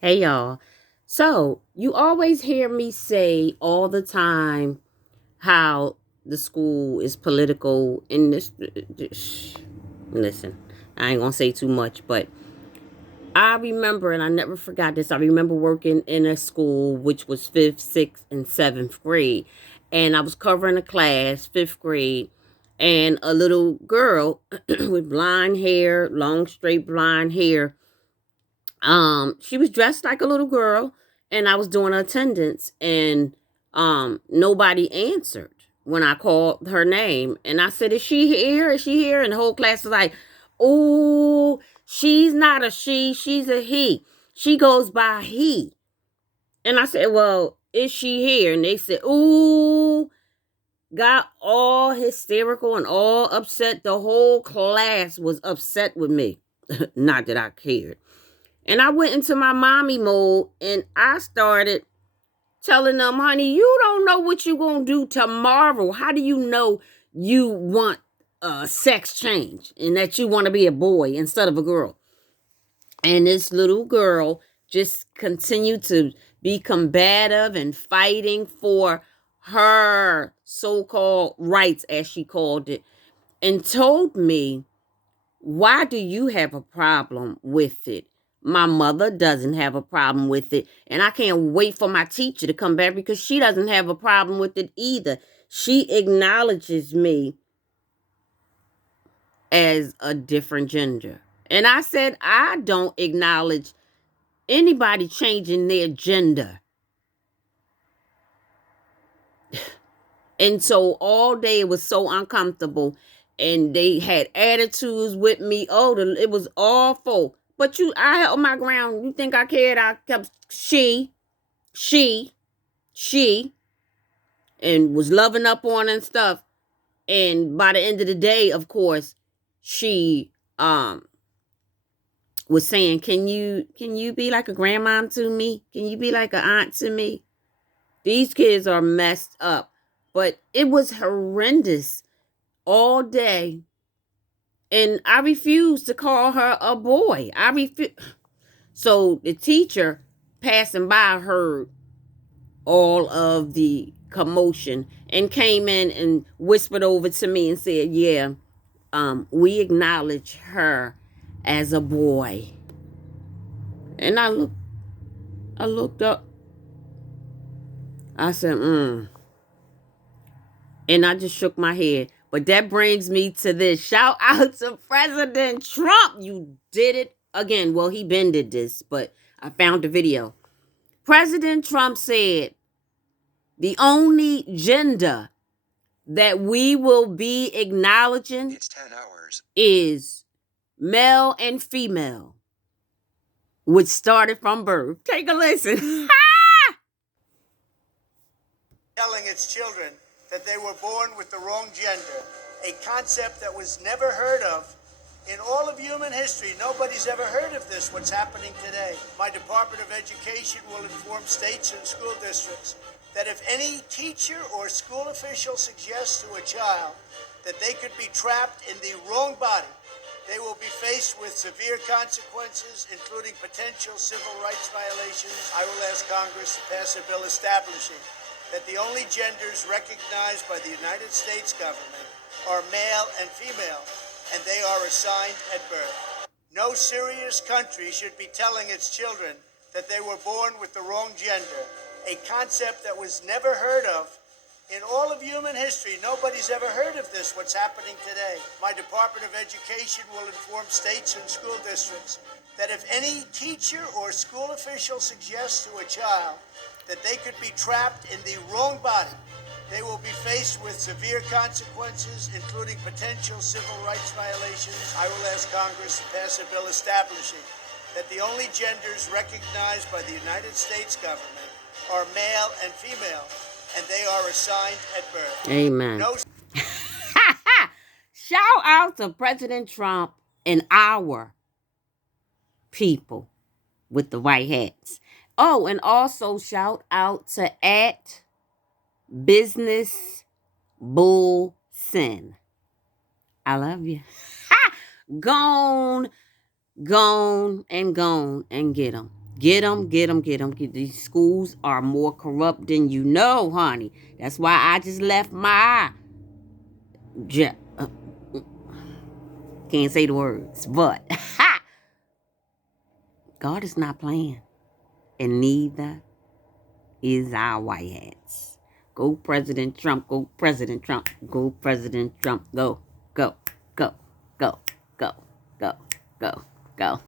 Hey y'all. So, you always hear me say all the time how the school is political in this. Listen, I ain't gonna say too much, but I remember, and I never forgot this. I remember working in a school which was fifth, sixth, and seventh grade, and I was covering a class, fifth grade, and a little girl with blonde hair, long straight blonde hair. She was dressed like a little girl, and I was doing attendance, and nobody answered when I called her name. And I said, "Is she here? Is she here?" And the whole class was like, "Oh, she's not a she, she's a he. She goes by he." And I said, "Well, is she here?" And they said, "Ooh," got all hysterical and all upset. The whole class was upset with me. Not that I cared. And I went into my mommy mode and I started telling them, honey, you don't know what you're going to do tomorrow. How do you know you want sex change and that you want to be a boy instead of a girl? And this little girl just continued to be combative and fighting for her so-called rights, as she called it, and told me, why do you have a problem with it? My mother doesn't have a problem with it. And I can't wait for my teacher to come back because she doesn't have a problem with it either. She acknowledges me as a different gender. And I said, I don't acknowledge anybody changing their gender. And so all day it was so uncomfortable. And they had attitudes with me. Oh, it was awful. But I held my ground. You think I cared? I kept she, and was loving up on and stuff. And by the end of the day, of course, she was saying, "Can you be like a grandmom to me? Can you be like an aunt to me?" These kids are messed up, but it was horrendous all day, and I refused to call her a boy. I refuse. So the teacher passing by heard all of the commotion and came in and whispered over to me and said, "Yeah, we acknowledge her as a boy." And I looked up. I said, and I just shook my head. But that brings me to this. Shout out to President Trump. You did it again. Well, he been did this, but I found the video. President Trump said the only gender that we will be acknowledging it's 10 hours is male and female, which started from birth. Take a listen. Telling its children that they were born with the wrong gender, a concept that was never heard of in all of human history. Nobody's ever heard of this, what's happening today. My Department of Education will inform states and school districts that if any teacher or school official suggests to a child that they could be trapped in the wrong body, they will be faced with severe consequences, including potential civil rights violations. I will ask Congress to pass a bill establishing that the only genders recognized by the United States government are male and female, and they are assigned at birth. No serious country should be telling its children that they were born with the wrong gender, a concept that was never heard of in all of human history. Nobody's ever heard of this, what's happening today. My Department of Education will inform states and school districts that if any teacher or school official suggests to a child that they could be trapped in the wrong body, they will be faced with severe consequences, including potential civil rights violations. I will ask Congress to pass a bill establishing that the only genders recognized by the United States government are male and female, and they are assigned at birth. Amen. Shout out to President Trump and our people with the white hats. Oh, and also shout out to at Business Bull Sin. I love you. Gone, gone, and get them. Get them, get them, get them. These schools are more corrupt than you know, honey. That's why I just left my job. Can't say the words, but God is not playing. And neither is our white hats. Go President Trump, go President Trump, go President Trump, go, go, go, go, go, go, go, go.